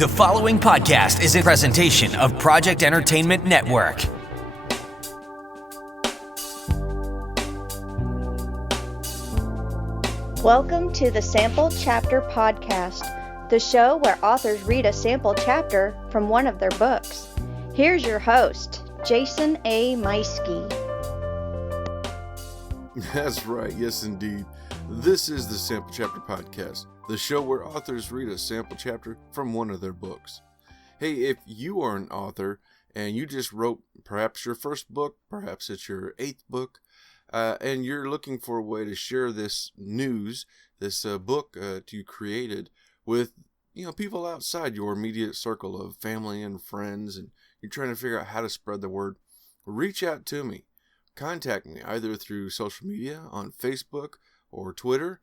The following podcast is a presentation of Project Entertainment Network. Welcome to the Sample Chapter Podcast, the show where authors read a sample chapter from one of their books. Here's your host, Jason A. Meiske. That's right, yes indeed. This is the Sample Chapter Podcast, the show where authors read a sample chapter from one of their books. Hey, if you are an author and you just wrote perhaps your first book, perhaps it's your 8th book, and you're looking for a way to share this news, this book you created with people outside your immediate circle of family and friends, and you're trying to figure out how to spread the word, reach out to me. Contact me either through social media on Facebook or Twitter.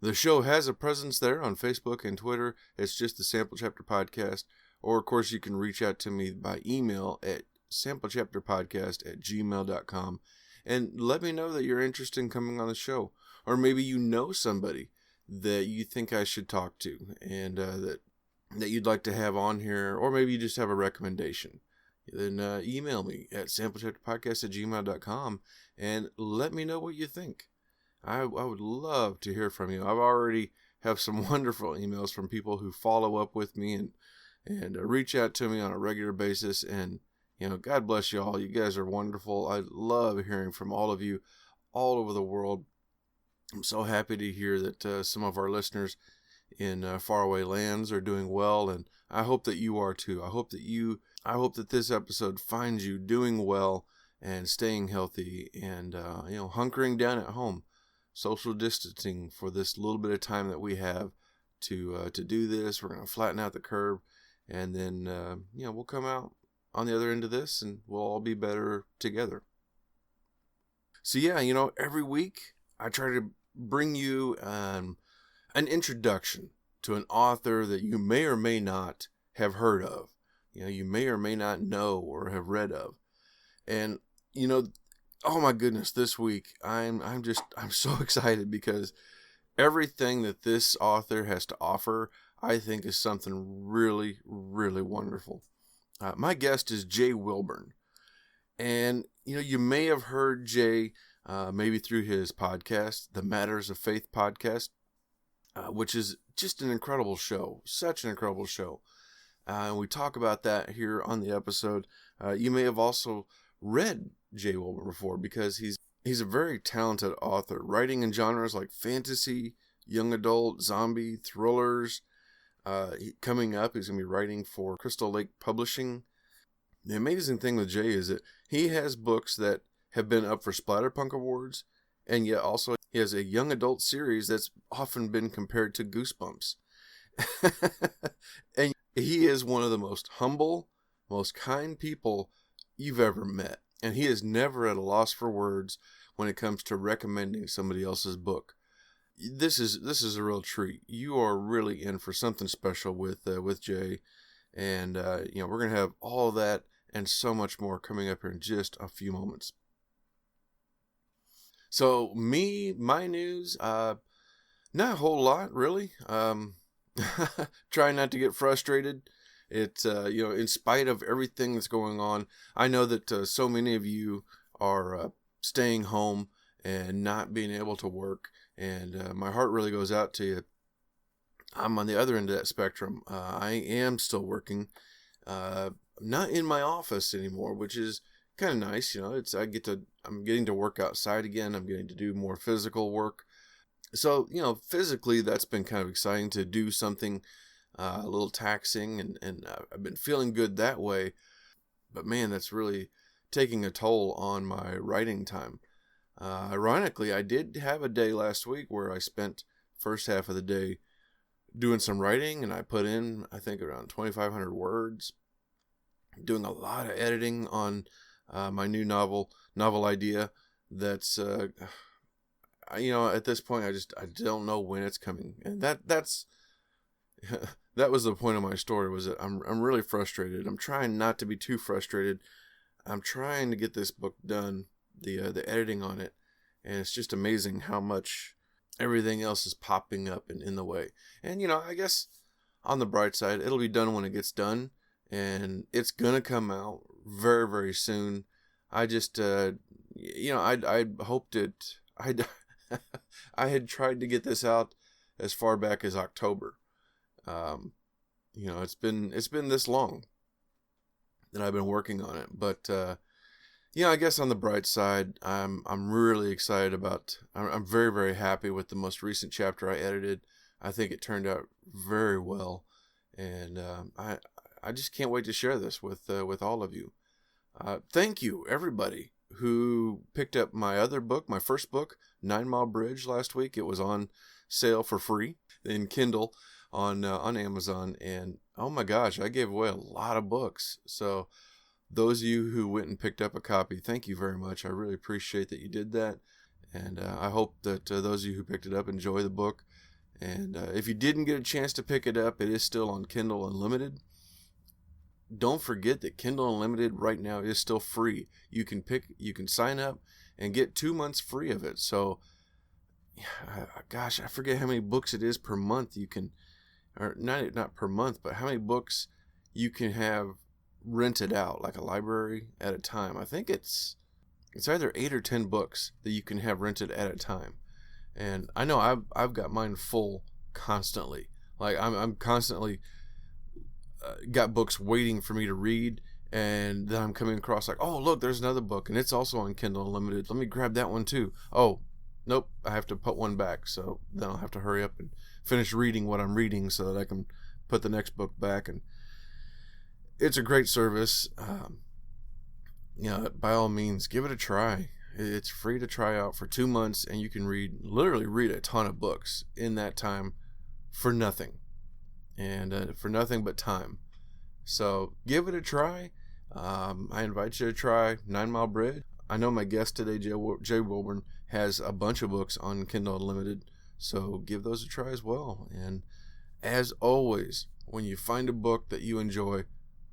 The show has a presence there on Facebook and Twitter. It's just the Sample Chapter Podcast. Or, of course, you can reach out to me by email at samplechapterpodcast@gmail.com and let me know that you're interested in coming on the show. Or maybe you know somebody that you think I should talk to and that you'd like to have on here. Or maybe you just have a recommendation. Then email me at samplechapterpodcast@gmail.com and let me know what you think. I would love to hear from you. I've already have some wonderful emails from people who follow up with me and reach out to me on a regular basis. And, God bless you all. You guys are wonderful. I love hearing from all of you all over the world. I'm so happy to hear that some of our listeners in faraway lands are doing well. And I hope that you are too. I hope that this episode finds you doing well and staying healthy and, hunkering down at home. Social distancing for this little bit of time that we have to do this. We're going to flatten out the curve, and then we'll come out on the other end of this, and we'll all be better together. So every week I try to bring you an introduction to an author that you may or may not have heard of. You may or may not know or have read of, and oh my goodness, this week I'm so excited because everything that this author has to offer, I think, is something really, really wonderful. My guest is Jay Wilburn, and you may have heard Jay maybe through his podcast, the Matters of Faith podcast, which is just an incredible show, such an incredible show. And we talk about that here on the episode. You may have also read Jay Wilburn before because he's a very talented author, writing in genres like fantasy, young adult, zombie, thrillers. Coming up, he's going to be writing for Crystal Lake Publishing. The amazing thing with Jay is that he has books that have been up for splatterpunk awards, and yet also he has a young adult series that's often been compared to Goosebumps. And he is one of the most humble, most kind people you've ever met. And he is never at a loss for words when it comes to recommending somebody else's book. This is a real treat. You are really in for something special with Jay, and we're gonna have all of that and so much more coming up here in just a few moments. So my news, not a whole lot really. Trying not to get frustrated. It's, in spite of everything that's going on, I know that so many of you are staying home and not being able to work. And my heart really goes out to you. I'm on the other end of that spectrum. I am still working, not in my office anymore, which is kind of nice. I'm getting to work outside again. I'm getting to do more physical work. So, physically, that's been kind of exciting to do something a little taxing, and I've been feeling good that way. But man, that's really taking a toll on my writing time. Ironically, I did have a day last week where I spent first half of the day doing some writing, and I put in, I think, around 2,500 words, doing a lot of editing on my new novel idea. That's at this point, I don't know when it's coming, and that's that was the point of my story, was that I'm really frustrated. I'm trying not to be too frustrated. I'm trying to get this book done, the editing on it, and it's just amazing how much everything else is popping up in the way. And I guess on the bright side, it'll be done when it gets done, and it's gonna come out very, very soon. I just, I hoped it. I had tried to get this out as far back as October. It's been this long that I've been working on it, but I guess on the bright side, I'm really excited about. I'm very, very happy with the most recent chapter I edited. I think it turned out very well, and I just can't wait to share this with all of you. Thank you, everybody who picked up my other book, my first book, 9 Mile Bridge, last week. It was on sale for free in Kindle on Amazon, and oh my gosh, I gave away a lot of books. So those of you who went and picked up a copy, thank you very much. I really appreciate that you did that, and I hope that those of you who picked it up enjoy the book. And if you didn't get a chance to pick it up, it is still on Kindle Unlimited. Don't forget that Kindle Unlimited right now is still free. You can sign up and get 2 months free of it. So, gosh, I forget how many books it is per month you can, or not per month, but how many books you can have rented out, like a library at a time. I think it's either 8 or 10 books that you can have rented at a time. And I know I've got mine full constantly. Like I'm constantly got books waiting for me to read, and then I'm coming across like, oh look, there's another book, and it's also on Kindle Unlimited. Let me grab that one too. Oh, nope, I have to put one back. So then I'll have to hurry up and finish reading what I'm reading so that I can put the next book back. And it's a great service. By all means, give it a try. It's free to try out for 2 months, and you can literally read a ton of books in that time for nothing, and for nothing but time. So give it a try. I invite you to try 9 Mile Bridge. I know my guest today, Jay Wilburn, has a bunch of books on Kindle Unlimited, so give those a try as well. And as always, when you find a book that you enjoy,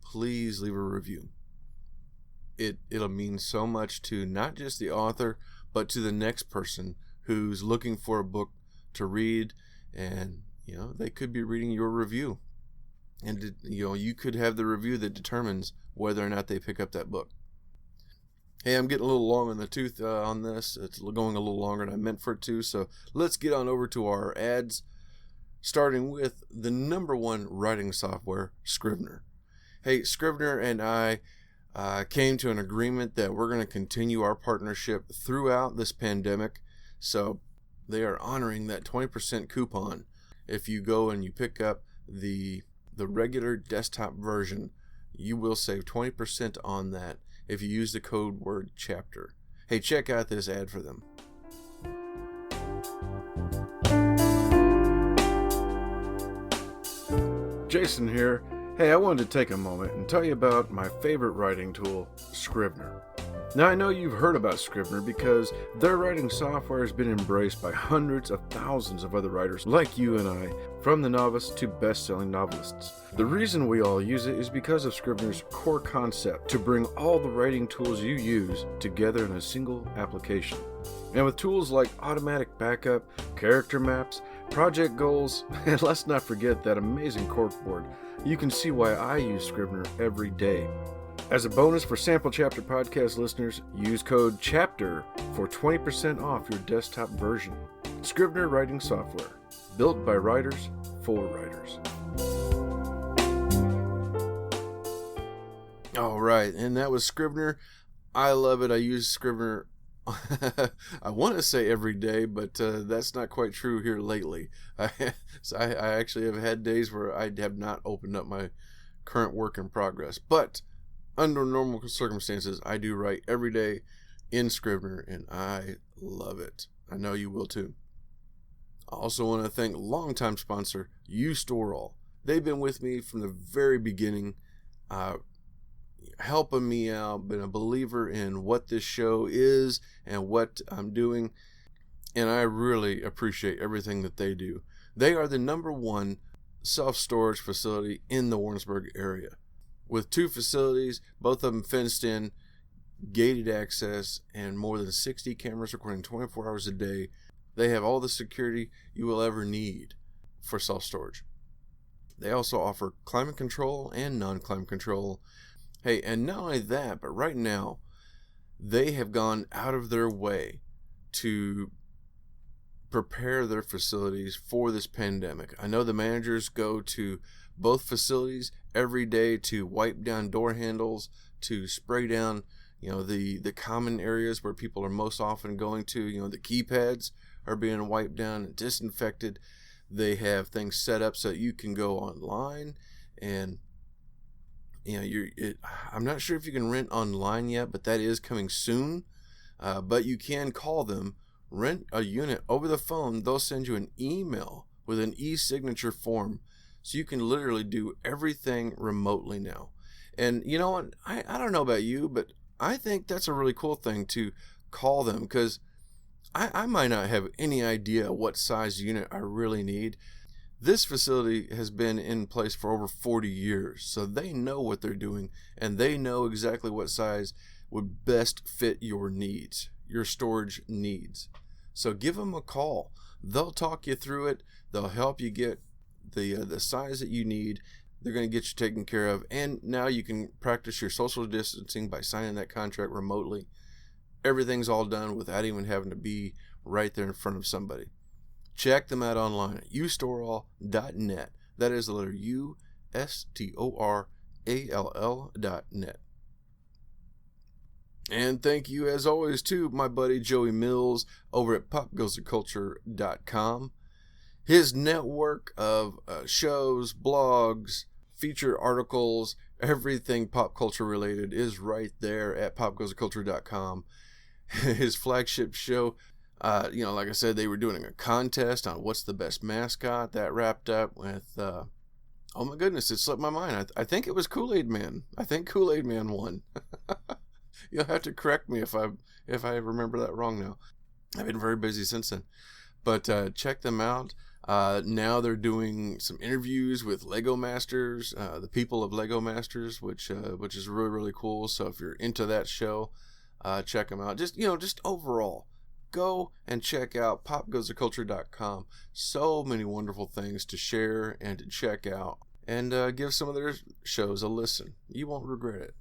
please leave a review. It'll mean so much to not just the author, but to the next person who's looking for a book to read, and they could be reading your review, and you could have the review that determines whether or not they pick up that book. Hey, I'm getting a little long in the tooth on this. It's going a little longer than I meant for it to, so let's get on over to our ads, starting with the number one writing software, Scrivener. Hey, Scrivener and I came to an agreement that we're going to continue our partnership throughout this pandemic. So they are honoring that 20% coupon. If you go and you pick up the regular desktop version, you will save 20% on that if you use the code word chapter. Hey, check out this ad for them. Jason here. Hey, I wanted to take a moment and tell you about my favorite writing tool, Scrivener. Now, I know you've heard about Scrivener because their writing software has been embraced by hundreds of thousands of other writers like you and I, from the novice to best-selling novelists. The reason we all use it is because of Scrivener's core concept to bring all the writing tools you use together in a single application. And with tools like automatic backup, character maps, project goals, and let's not forget that amazing corkboard, you can see why I use Scrivener every day. As a bonus for Sample Chapter Podcast listeners, use code CHAPTER for 20% off your desktop version. Scrivener writing software, built by writers for writers. All right, and that was Scrivener. I love it. I use Scrivener I want to say every day, but that's not quite true here lately. I actually have had days where I have not opened up my current work in progress. But under normal circumstances, I do write every day in Scrivener, and I love it. I know you will too. I also want to thank longtime sponsor U-Tor-All. They've been with me from the very beginning, helping me out, been a believer in what this show is and what I'm doing, and I really appreciate everything that they do. They are the number one self-storage facility in the Warrensburg area, with 2 facilities, both of them fenced in, gated access, and more than 60 cameras recording 24 hours a day. They have all the security you will ever need for self-storage. They also offer climate control and non-climate control. Hey, and not only that, but right now, they have gone out of their way to prepare their facilities for this pandemic. I know the managers go to both facilities every day to wipe down door handles, to spray down, the common areas where people are most often going to. The keypads are being wiped down and disinfected. They have things set up so that you can go online, and I'm not sure if you can rent online yet, but that is coming soon. But you can call them, rent a unit over the phone. They'll send you an email with an e-signature form, so you can literally do everything remotely now. And you know what? I don't know about you, but I think that's a really cool thing to call them, because I might not have any idea what size unit I really need. This facility has been in place for over 40 years, so they know what they're doing, and they know exactly what size would best fit your needs, your storage needs. So give them a call. They'll talk you through it. They'll help you get the size that you need. They're going to get you taken care of, and now you can practice your social distancing by signing that contract remotely. Everything's all done without even having to be right there in front of somebody. Check them out online at U-Sto-R-All.net. That is the letter U-S-T-O-R-A-L-L.net. And thank you, as always, to my buddy Joey Mills over at popgoestheculture.com. His network of shows, blogs, feature articles, everything pop culture related is right there at popgoestheculture.com. His flagship show, like I said, they were doing a contest on what's the best mascot. That wrapped up with, oh my goodness, it slipped my mind. I think it was Kool-Aid Man. I think Kool-Aid Man won. You'll have to correct me if I remember that wrong now. I've been very busy since then. But check them out. Now they're doing some interviews with Lego Masters, the people of Lego Masters, which is really, really cool. So if you're into that show, check them out. Just overall, go and check out popgoestheculture.com. So many wonderful things to share and to check out, and give some of their shows a listen. You won't regret it.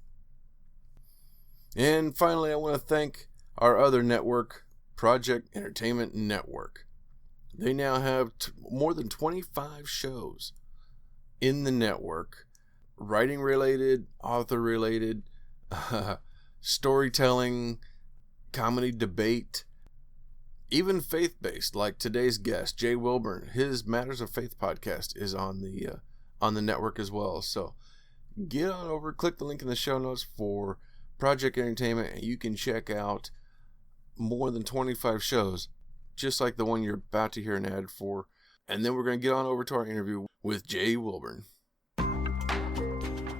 And finally, I want to thank our other network, Project Entertainment Network. They now have more than 25 shows in the network, writing related, author related, storytelling, comedy, debate, even faith-based, like today's guest, Jay Wilburn. His Matters of Faith podcast is on the network as well. So get on over, click the link in the show notes for Project Entertainment, and you can check out more than 25 shows, just like the one you're about to hear an ad for. And then we're going to get on over to our interview with Jay Wilburn.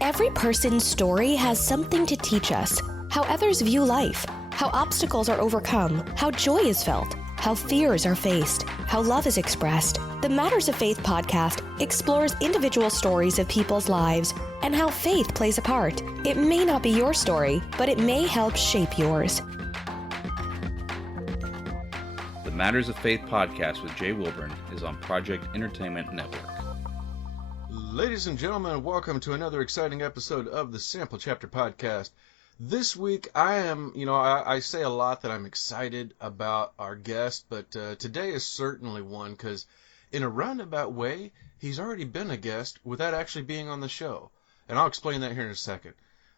Every person's story has something to teach us. How others view life, how obstacles are overcome, how joy is felt, how fears are faced, how love is expressed. The Matters of Faith podcast explores individual stories of people's lives and how faith plays a part. It may not be your story, but it may help shape yours. The Matters of Faith podcast with Jay Wilburn is on Project Entertainment Network. Ladies and gentlemen, welcome to another exciting episode of the Sample Chapter Podcast. This week, I am, I say a lot that I'm excited about our guest, but today is certainly one, because in a roundabout way, he's already been a guest without actually being on the show. And I'll explain that here in a second.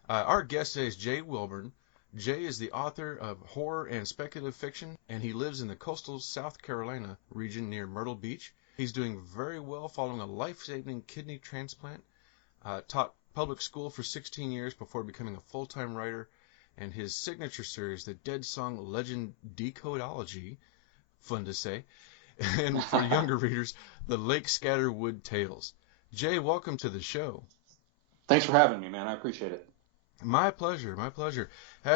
Our guest today is Jay Wilburn. Jay is the author of horror and speculative fiction, and he lives in the coastal South Carolina region near Myrtle Beach. He's doing very well following a life-saving kidney transplant. Taught public school for 16 years before becoming a full-time writer, and his signature series, the Dead Song Legend Decodology, fun to say, and for younger readers, the Lake Scatterwood Tales. Jay, welcome to the show. Thanks for having me, man. I appreciate it. My pleasure, my pleasure.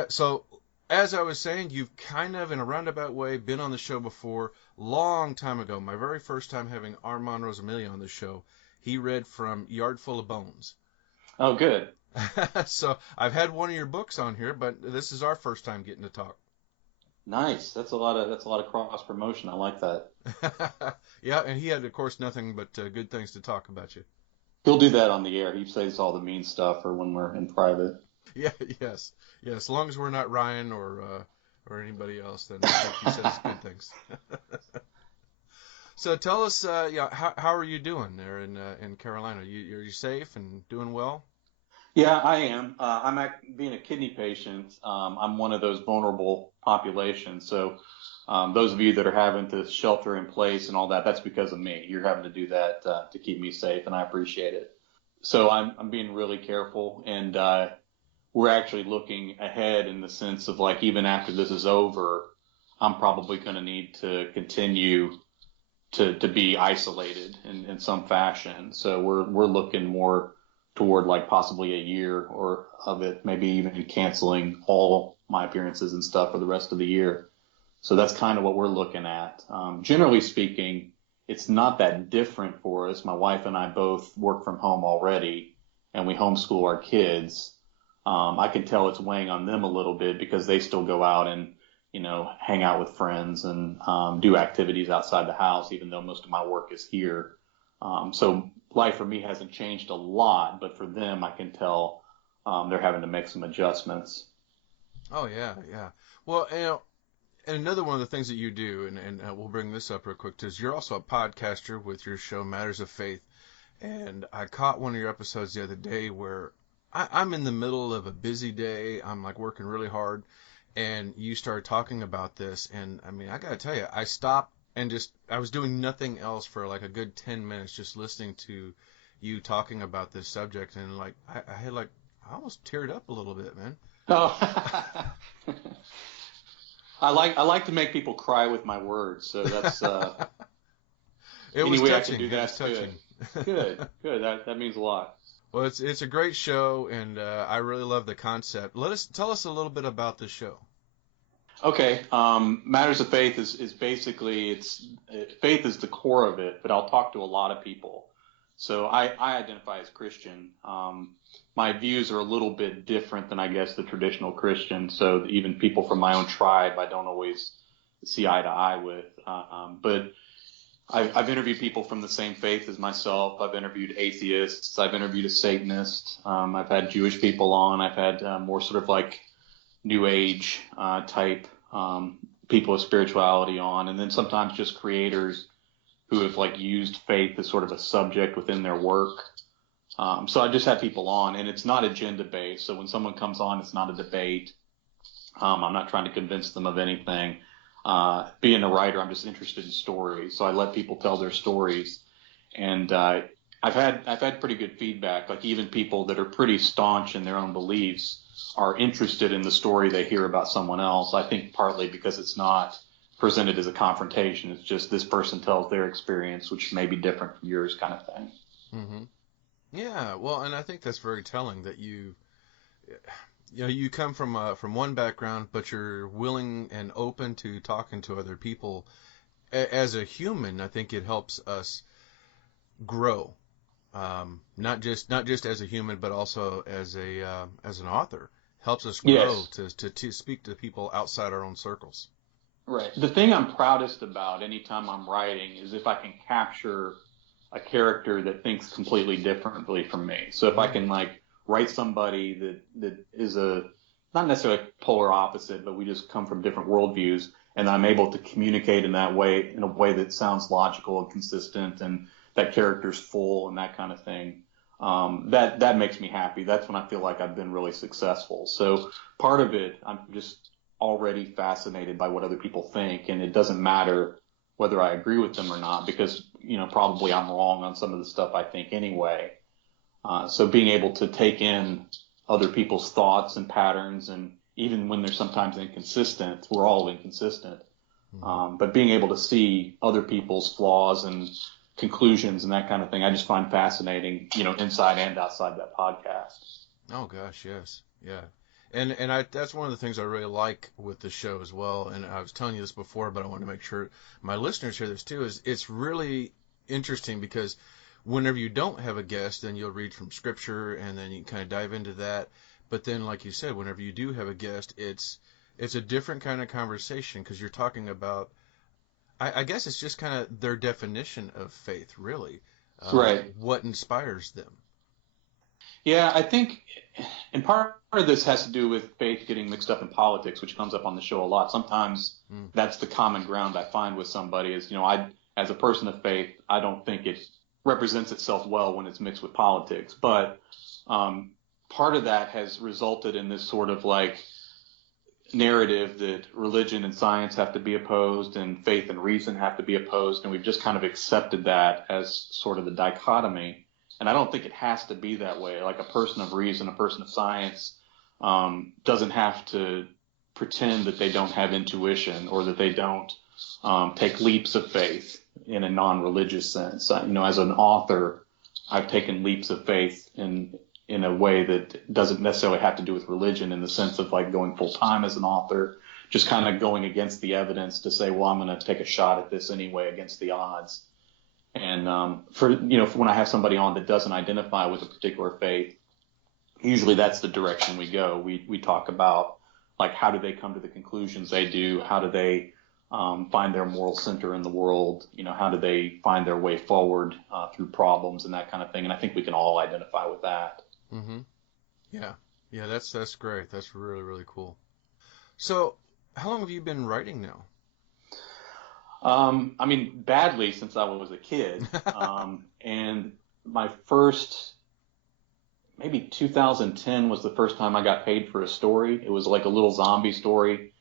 So, as I was saying, you've kind of, in a roundabout way, been on the show before, long time ago. My very first time having Armand Rosamilia on the show, he read from Yard Full of Bones. Oh, good. So, I've had one of your books on here, but this is our first time getting to talk. Nice. That's a lot of cross promotion. I like that. Yeah, and he had, of course, nothing but good things to talk about you. He'll do that on the air. He says all the mean stuff or when we're in private. Yeah, yes. As long as we're not Ryan or anybody else, then I think he says good things. So tell us, how are you doing there in Carolina? Are you safe and doing well? Yeah, I am. Being a kidney patient, I'm one of those vulnerable populations. So those of you that are having to shelter in place and all that, that's because of me. You're having to do that to keep me safe, and I appreciate it. So I'm being really careful, and we're actually looking ahead in the sense of like even after this is over, I'm probably going to need to continue to be isolated in some fashion. So we're looking more toward like possibly a year or of it, maybe even canceling all my appearances and stuff for the rest of the year. So that's kind of what we're looking at. Generally speaking, it's not that different for us. My wife and I both work from home already, and we homeschool our kids. I can tell it's weighing on them a little bit because they still go out and, hang out with friends and do activities outside the house, even though most of my work is here. So life for me hasn't changed a lot, but for them, I can tell they're having to make some adjustments. Oh, yeah. Well, and another one of the things that you do, and we'll bring this up real quick, is you're also a podcaster with your show, Matters of Faith. And I caught one of your episodes the other day where I'm in the middle of a busy day. I'm like working really hard. And you started talking about this. And I mean, I got to tell you, I stopped and I was doing nothing else for like a good 10 minutes, just listening to you talking about this subject. And like, I almost teared up a little bit, man. Oh, I like to make people cry with my words. So that's, It was touching. I can do that. Good. That means a lot. Well, it's a great show, and I really love the concept. Tell us a little bit about the show. Okay. Matters of Faith is basically faith is the core of it, but I'll talk to a lot of people. So I identify as Christian. My views are a little bit different than I guess the traditional Christian. So even people from my own tribe, I don't always see eye to eye with. But I've interviewed people from the same faith as myself. I've interviewed atheists. I've interviewed a Satanist. I've had Jewish people on. I've had more sort of like New Age type people of spirituality on, and then sometimes just creators who have like used faith as sort of a subject within their work. So I just have people on, and it's not agenda based. So when someone comes on, it's not a debate. I'm not trying to convince them of anything. Being a writer, I'm just interested in stories. So I let people tell their stories. And I've had pretty good feedback. Like even people that are pretty staunch in their own beliefs are interested in the story they hear about someone else. I think partly because it's not presented as a confrontation. It's just this person tells their experience, which may be different from yours kind of thing. Mm-hmm. Yeah, well, and I think that's very telling that you come from one background, but you're willing and open to talking to other people. As a human, I think it helps us grow, not just as a human, but also as an author. Helps us grow. Yes. to speak to people outside our own circles. Right. The thing I'm proudest about anytime I'm writing is if I can capture a character that thinks completely differently from me. So if I can like write somebody that is not necessarily polar opposite, but we just come from different worldviews, and I'm able to communicate in a way that sounds logical and consistent, and that character's full and that kind of thing. That makes me happy. That's when I feel like I've been really successful. So part of it, I'm just already fascinated by what other people think, and it doesn't matter whether I agree with them or not, because, probably I'm wrong on some of the stuff I think anyway. So being able to take in other people's thoughts and patterns, and even when they're sometimes inconsistent, we're all inconsistent, but being able to see other people's flaws and conclusions and that kind of thing, I just find fascinating, inside and outside that podcast. Oh gosh, yes. Yeah. And that's one of the things I really like with the show as well. And I was telling you this before, but I want to make sure my listeners hear this too, is it's really interesting because whenever you don't have a guest, then you'll read from scripture and then you kind of dive into that. But then, like you said, whenever you do have a guest, it's a different kind of conversation because you're talking about, I guess it's just kind of their definition of faith, really. Right. What inspires them? Yeah, I think, and part of this has to do with faith getting mixed up in politics, which comes up on the show a lot. Sometimes that's the common ground I find with somebody is, as a person of faith, I don't think it represents itself well when it's mixed with politics. But part of that has resulted in this sort of like narrative that religion and science have to be opposed and faith and reason have to be opposed. And we've just kind of accepted that as sort of the dichotomy. And I don't think it has to be that way. Like a person of reason, a person of science, doesn't have to pretend that they don't have intuition or that they don't take leaps of faith in a non-religious sense. As an author, I've taken leaps of faith in a way that doesn't necessarily have to do with religion, in the sense of like going full time as an author, just kind of going against the evidence to say, well, I'm going to take a shot at this anyway against the odds. And for when I have somebody on that doesn't identify with a particular faith, usually that's the direction we go. We talk about like how do they come to the conclusions they do, how do they find their moral center in the world, how do they find their way forward through problems and that kind of thing. And I think we can all identify with that. Mm-hmm. Yeah, that's great. That's really, really cool. So, how long have you been writing now? Badly since I was a kid. And my first, maybe 2010 was the first time I got paid for a story. It was like a little zombie story.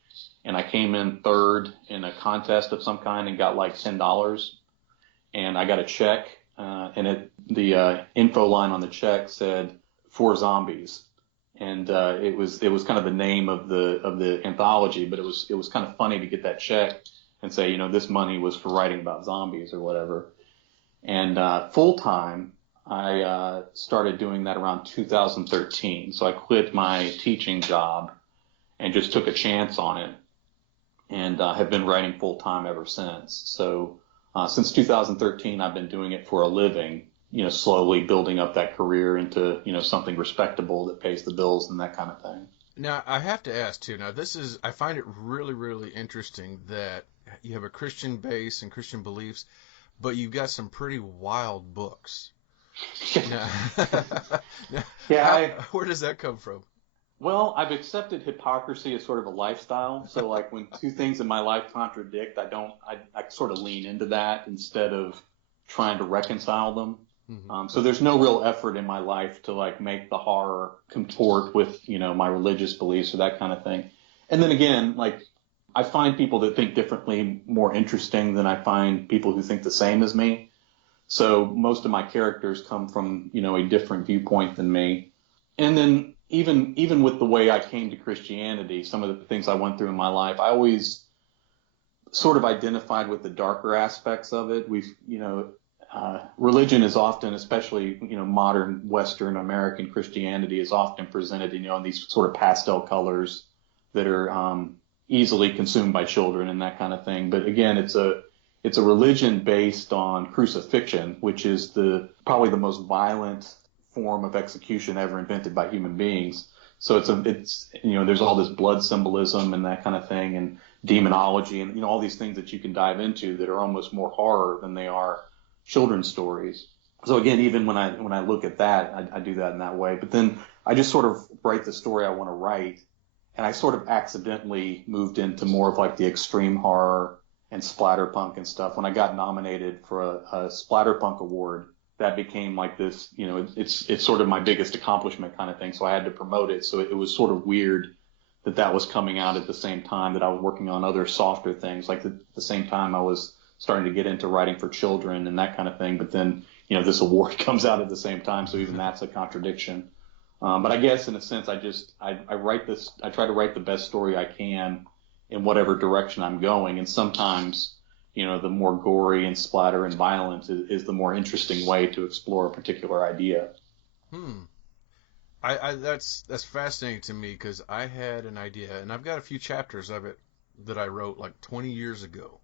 And I came in third in a contest of some kind and got like $10. And I got a check. And the info line on the check said 4 zombies. And it was kind of the name of the anthology, but it was kind of funny to get that check and say, this money was for writing about zombies or whatever. And full time, I started doing that around 2013. So I quit my teaching job and just took a chance on it, and have been writing full time ever since. So since 2013, I've been doing it for a living, slowly building up that career into, something respectable that pays the bills and that kind of thing. Now, I have to ask, too. Now, I find it really, really interesting that you have a Christian base and Christian beliefs, but you've got some pretty wild books. Where does that come from? Well, I've accepted hypocrisy as sort of a lifestyle. So, like, when two things in my life contradict, I sort of lean into that instead of trying to reconcile them. Mm-hmm. So there's no real effort in my life to like make the horror comport with, my religious beliefs or that kind of thing. And then again, like I find people that think differently more interesting than I find people who think the same as me. So most of my characters come from, a different viewpoint than me. And then even with the way I came to Christianity, some of the things I went through in my life, I always sort of identified with the darker aspects of it. Religion is often, especially, modern Western American Christianity is often presented, in these sort of pastel colors that are easily consumed by children and that kind of thing. But again, it's a religion based on crucifixion, which is probably the most violent form of execution ever invented by human beings. So it's there's all this blood symbolism and that kind of thing, and demonology and all these things that you can dive into that are almost more horror than they are children's stories. So again, even when I look at that, I do that in that way. But then I just sort of write the story I want to write, and I sort of accidentally moved into more of like the extreme horror and splatterpunk and stuff. When I got nominated for a splatterpunk award, that became like this, it's sort of my biggest accomplishment kind of thing. So I had to promote it. So it was sort of weird that was coming out at the same time that I was working on other softer things. Like the same time I was starting to get into writing for children and that kind of thing. But then, this award comes out at the same time. So even that's a contradiction. But I guess in a sense, I try to write the best story I can in whatever direction I'm going. And sometimes, the more gory and splatter and violent is the more interesting way to explore a particular idea. That's fascinating to me, because I had an idea, and I've got a few chapters of it that I wrote like 20 years ago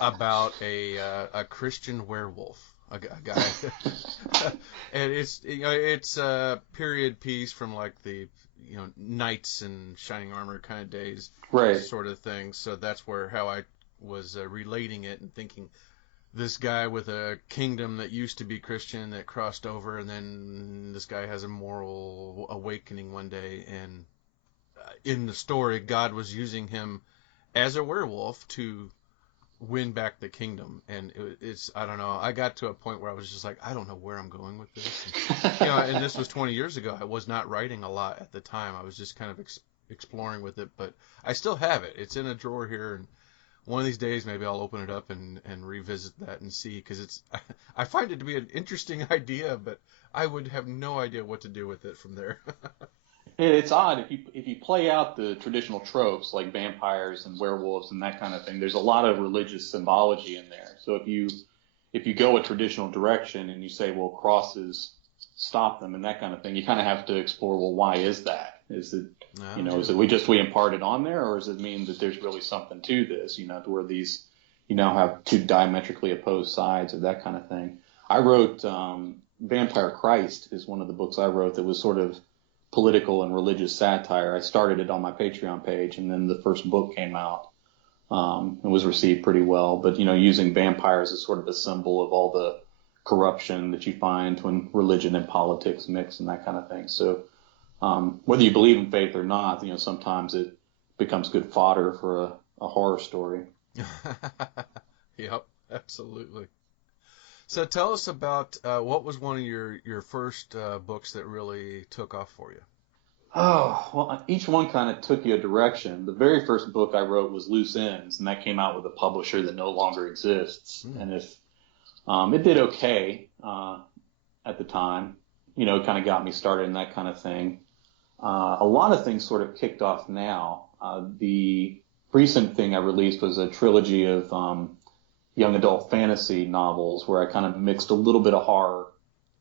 about a Christian werewolf, a guy, and it's a period piece from like the knights and shining armor kind of days, right, sort of thing. So that's how I was relating it and thinking this guy with a kingdom that used to be Christian that crossed over, and then this guy has a moral awakening one day, and in the story, God was using him as a werewolf to win back the kingdom. And it's, I don't know, I got to a point where I was just like, I don't know where I'm going with this. And this was 20 years ago. I was not writing a lot at the time. I was just kind of exploring with it, but I still have it. It's in a drawer here, and one of these days maybe I'll open it up and revisit that and see, because I find it to be an interesting idea, but I would have no idea what to do with it from there. It's odd if you play out the traditional tropes like vampires and werewolves and that kind of thing. There's a lot of religious symbology in there. So if you go a traditional direction and you say, well, crosses stop them and that kind of thing, you kind of have to explore, well, why is that? Is it is it we imparted on there, or does it mean that there's really something to this? To where these now have two diametrically opposed sides or that kind of thing. I wrote Vampire Christ is one of the books I wrote that was sort of political and religious satire. I started it on my Patreon page, and then the first book came out and was received pretty well. But, using vampires as sort of a symbol of all the corruption that you find when religion and politics mix and that kind of thing. So whether you believe in faith or not, sometimes it becomes good fodder for a horror story. Yep, absolutely. So tell us about what was one of your first books that really took off for you? Oh, well, each one kind of took you a direction. The very first book I wrote was Loose Ends, and that came out with a publisher that no longer exists. And if it did okay at the time, it kind of got me started in that kind of thing. A lot of things sort of kicked off now. The recent thing I released was a trilogy of young adult fantasy novels where I kind of mixed a little bit of horror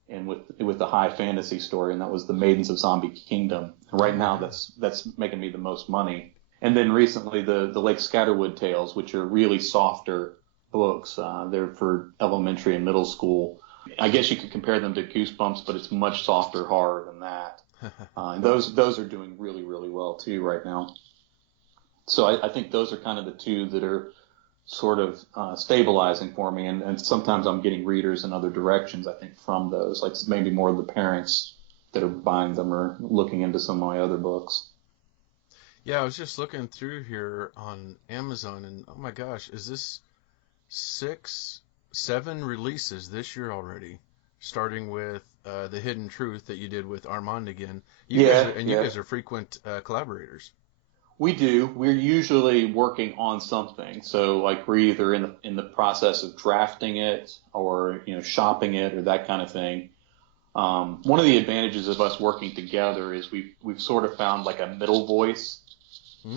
and with the high fantasy story, and that was the Maidens of Zombie Kingdom. And right now that's making me the most money. And then recently the Lake Scatterwood Tales, which are really softer books. They're for elementary and middle school. I guess you could compare them to Goosebumps, but it's much softer horror than that. And those are doing really, really well too right now. So I think those are kind of the two that are sort of stabilizing for me, and sometimes I'm getting readers in other directions, I think, from those, like maybe more of the parents that are buying them or looking into some of my other books. Yeah, I was just looking through here on Amazon, and oh my gosh, is this 7 releases this year already, starting with The Hidden Truth that you did with Armand again. You guys are frequent collaborators. We do. We're usually working on something. So like we're either in the process of drafting it or, shopping it or that kind of thing. One of the advantages of us working together is we've sort of found like a middle voice.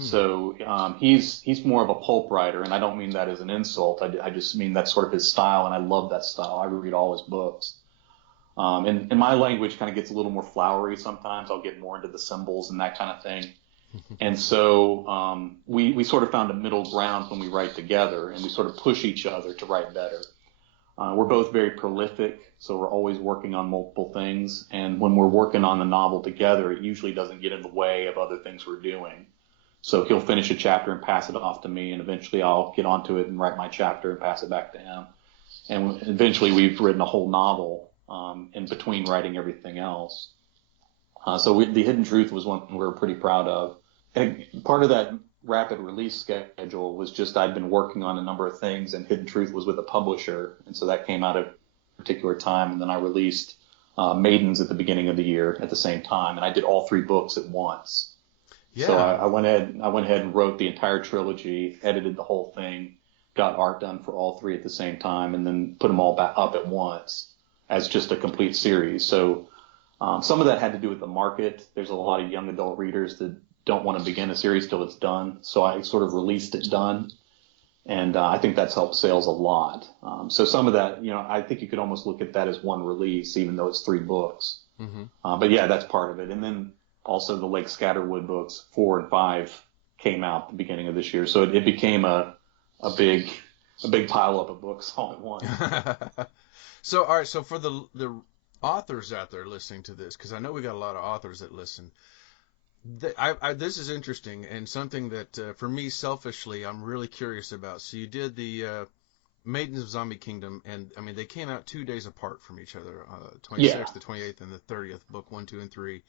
So he's more of a pulp writer, and I don't mean that as an insult. I just mean that's sort of his style, and I love that style. I read all his books. And my language kind of gets a little more flowery sometimes. I'll get more into the symbols and that kind of thing. And so we sort of found a middle ground when we write together, and we sort of push each other to write better. We're both very prolific, so we're always working on multiple things. And when we're working on the novel together, it usually doesn't get in the way of other things we're doing. So he'll finish a chapter and pass it off to me, and eventually I'll get onto it and write my chapter and pass it back to him. And eventually we've written a whole novel in between writing everything else. So The Hidden Truth was one we were pretty proud of. And part of that rapid release schedule was just I'd been working on a number of things, and Hidden Truth was with a publisher, and so that came out at a particular time. And then I released Maidens at the beginning of the year at the same time, and I did all 3 books at once. Yeah. So I went ahead and wrote the entire trilogy, edited the whole thing, got art done for all 3 at the same time, and then put them all back up at once as just a complete series. So some of that had to do with the market. There's a lot of young adult readers that don't want to begin a series till it's done. So I sort of released it done. And I think that's helped sales a lot. So some of that, I think you could almost look at that as one release, even though it's 3 books. Mm-hmm. But yeah, that's part of it. And then also the Lake Scatterwood books 4 and 5 came out at the beginning of this year. So it became a big pile up of books all at once. So, all right. So for the authors out there listening to this, because I know we got a lot of authors that listen, this is interesting and something that for me selfishly I'm really curious about. So you did the Maidens of Zombie Kingdom, and I mean they came out 2 days apart from each other, 26th, Yeah. the 28th, and the 30th, book 1, 2, and 3.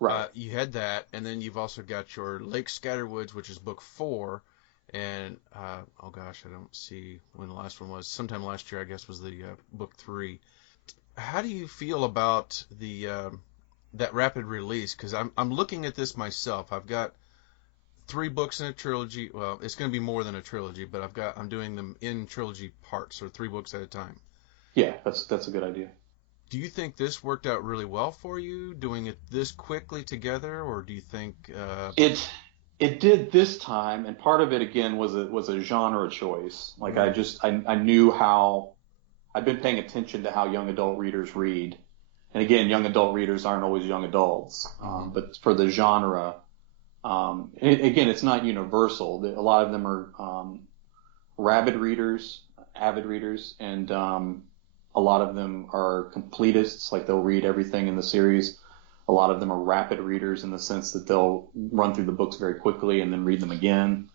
Right. You had that, and then you've also got your Lake Scatterwoods, which is book 4, and oh gosh, I don't see when the last one was. Sometime last year, I guess, was the book 3. How do you feel about the that rapid release? Because I'm looking at this myself. I've got 3 books in a trilogy. Well, it's going to be more than a trilogy, but I'm doing them in trilogy parts, or 3 books at a time. Yeah, that's a good idea. Do you think this worked out really well for you, doing it this quickly together, or do you think It did this time, and part of it again was a genre choice. Like I knew how I've been paying attention to how young adult readers read, and again, young adult readers aren't always young adults, but for the genre. Again, it's not universal. A lot of them are rabid readers, avid readers, and a lot of them are completists, like they'll read everything in the series. A lot of them are rapid readers in the sense that they'll run through the books very quickly and then read them again.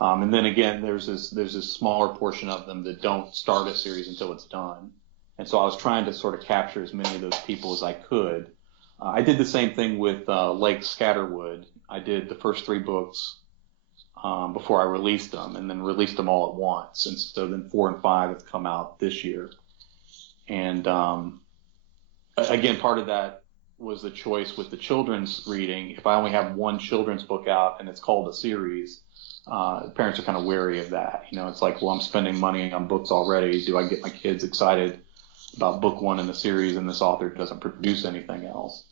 And then again, there's this smaller portion of them that don't start a series until it's done. And so I was trying to sort of capture as many of those people as I could. I did the same thing with Lake Scatterwood. I did the first 3 books before I released them, and then released them all at once. And so then 4 and 5 have come out this year. And again, part of that was the choice with the children's reading. If I only have 1 children's book out and it's called a series, parents are kind of wary of that. You know, it's like, well, I'm spending money on books already. Do I get my kids excited about book 1 in the series and this author doesn't produce anything else?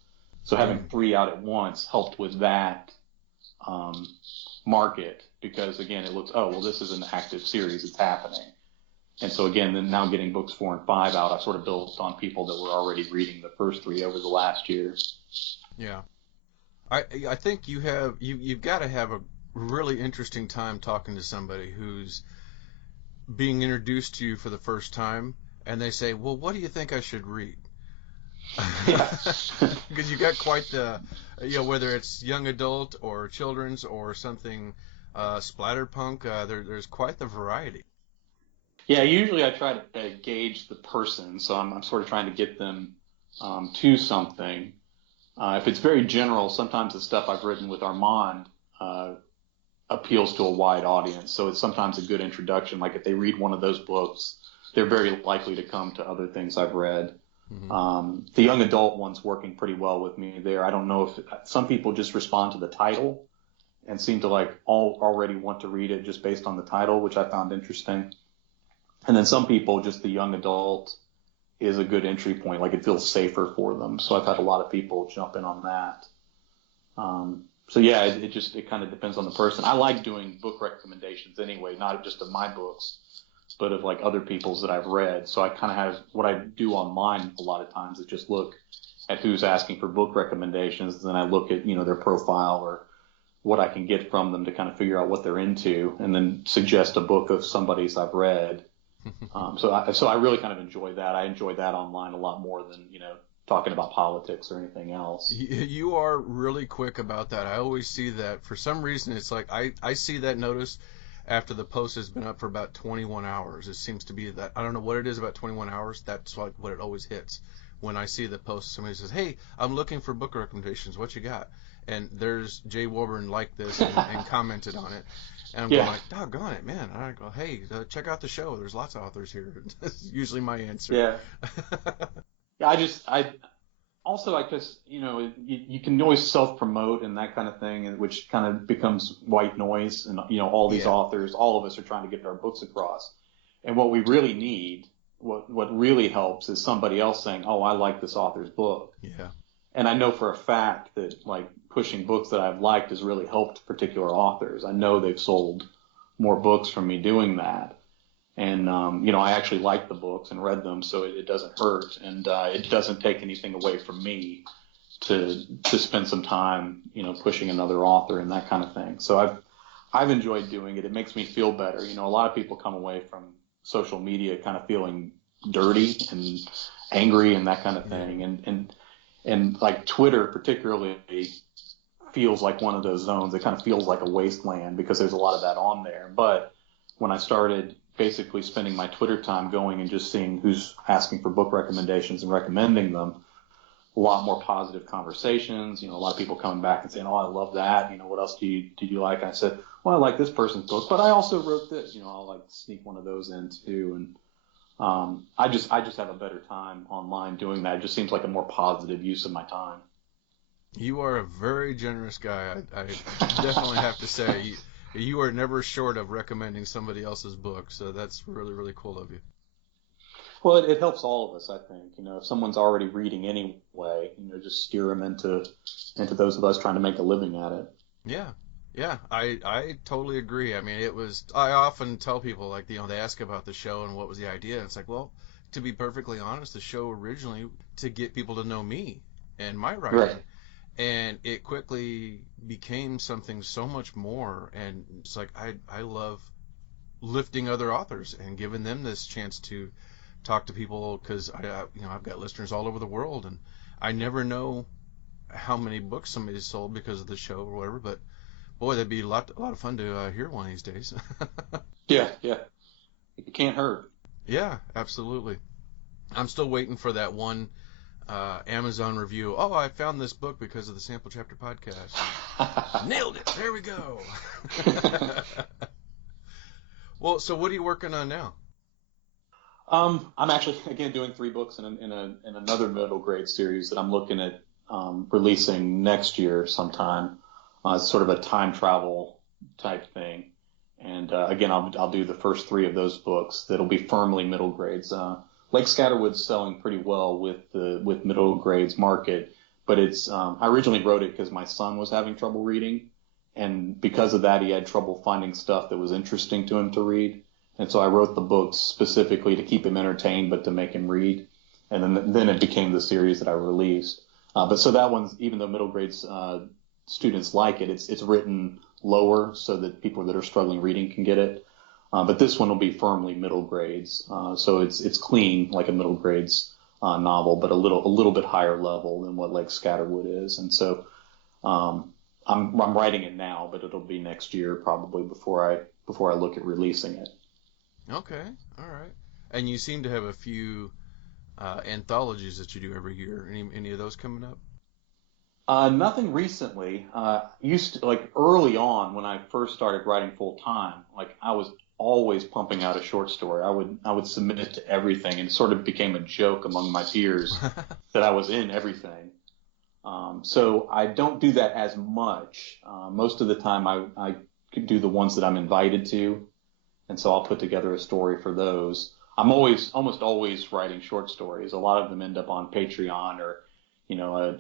So having 3 out at once helped with that market, because again, it looks, oh, well, this is an active series. It's happening. And so again, then now getting books 4 and 5 out, I sort of built on people that were already reading the first 3 over the last year. Yeah. I think you've got to have a really interesting time talking to somebody who's being introduced to you for the first time, and they say, well, what do you think I should read? Because you got quite the, whether it's young adult or children's or something splatterpunk, there's quite the variety. Yeah, usually I try to gauge the person, so I'm sort of trying to get them to something. If it's very general, sometimes the stuff I've written with Armand appeals to a wide audience, so it's sometimes a good introduction. Like if they read one of those books, they're very likely to come to other things I've read. Mm-hmm. The young adult one's working pretty well with me there. I don't know if some people just respond to the title and seem to already want to read it just based on the title, which I found interesting. And then some people, just the young adult is a good entry point. Like it feels safer for them. So I've had a lot of people jump in on that. So yeah, it kind of depends on the person. I like doing book recommendations anyway, not just of my books, but of like other people's that I've read. So I kind of have what I do online a lot of times is just look at who's asking for book recommendations. Then I look at, their profile or what I can get from them to kind of figure out what they're into, and then suggest a book of somebody's I've read. So I really kind of enjoy that. I enjoy that online a lot more than, talking about politics or anything else. You are really quick about that. I always see that. For some reason, it's like I see that notice after the post has been up for about 21 hours. It seems to be that, I don't know what it is about 21 hours. That's like what it always hits. When I see the post, somebody says, hey, I'm looking for book recommendations. What you got? And there's Jay Wilburn liked this and commented on it. And I'm going like, doggone it, man. And I go, hey, check out the show. There's lots of authors here. That's usually my answer. Yeah. I guess, you can always self-promote and that kind of thing, which kind of becomes white noise. And, all these authors, all of us are trying to get our books across. And what we really need, what really helps is somebody else saying, oh, I like this author's book. Yeah. And I know for a fact that pushing books that I've liked has really helped particular authors. I know they've sold more books from me doing that. And, I actually like the books and read them, so it doesn't hurt. And it doesn't take anything away from me to spend some time, pushing another author and that kind of thing. So I've enjoyed doing it. It makes me feel better. A lot of people come away from social media kind of feeling dirty and angry and that kind of thing. And like Twitter particularly feels like one of those zones. It kind of feels like a wasteland because there's a lot of that on there. But when I started basically spending my Twitter time going and just seeing who's asking for book recommendations and recommending them. A lot more positive conversations, a lot of people coming back and saying, "Oh, I love that. What else did you like?" And I said, "Well, I like this person's book, but I also wrote this. I'll like sneak one of those in too." And I just have a better time online doing that. It just seems like a more positive use of my time. You are a very generous guy. I definitely have to say, you are never short of recommending somebody else's book. So that's really, really cool of you. Well, it helps all of us, I think. If someone's already reading anyway, just steer them into those of us trying to make a living at it. Yeah, I totally agree. I mean, I often tell people, like, they ask about the show and what was the idea. And it's like, well, to be perfectly honest, the show originally to get people to know me and my writing. Right. And it quickly became something so much more. And it's like, I love lifting other authors and giving them this chance to talk to people, because I've got listeners all over the world, and I never know how many books somebody's sold because of the show or whatever. But boy, that'd be a lot of fun to hear one of these days. Yeah, it can't hurt. Yeah, absolutely. I'm still waiting for that one Amazon review. Oh, I found this book because of the Sample Chapter podcast. Nailed it. There we go. Well, so what are you working on now? I'm actually, again, doing 3 books in another middle grade series that I'm looking at releasing next year sometime. It's sort of a time travel type thing. And again, I'll do the first 3 of those books that'll be firmly middle grades. Lake Scatterwood's selling pretty well with middle grades market, but I originally wrote it because my son was having trouble reading, and because of that, he had trouble finding stuff that was interesting to him to read. And so I wrote the books specifically to keep him entertained, but to make him read. And then it became the series that I released. But so that one's, even though middle grades students like it, it's written lower so that people that are struggling reading can get it. But this one will be firmly middle grades. So it's clean like a middle grades novel, but a little bit higher level than what Lake Scatterwood is. And so I'm writing it now, but it'll be next year probably before I look at releasing it. Okay, all right. And you seem to have a few anthologies that you do every year. Any of those coming up? Nothing recently. Used to, like, early on when I first started writing full time, like, I was always pumping out a short story. I would submit it to everything, and it sort of became a joke among my peers that I was in everything. So I don't do that as much. Most of the time I could do the ones that I'm invited to. And so I'll put together a story for those. I'm almost always writing short stories. A lot of them end up on Patreon, or,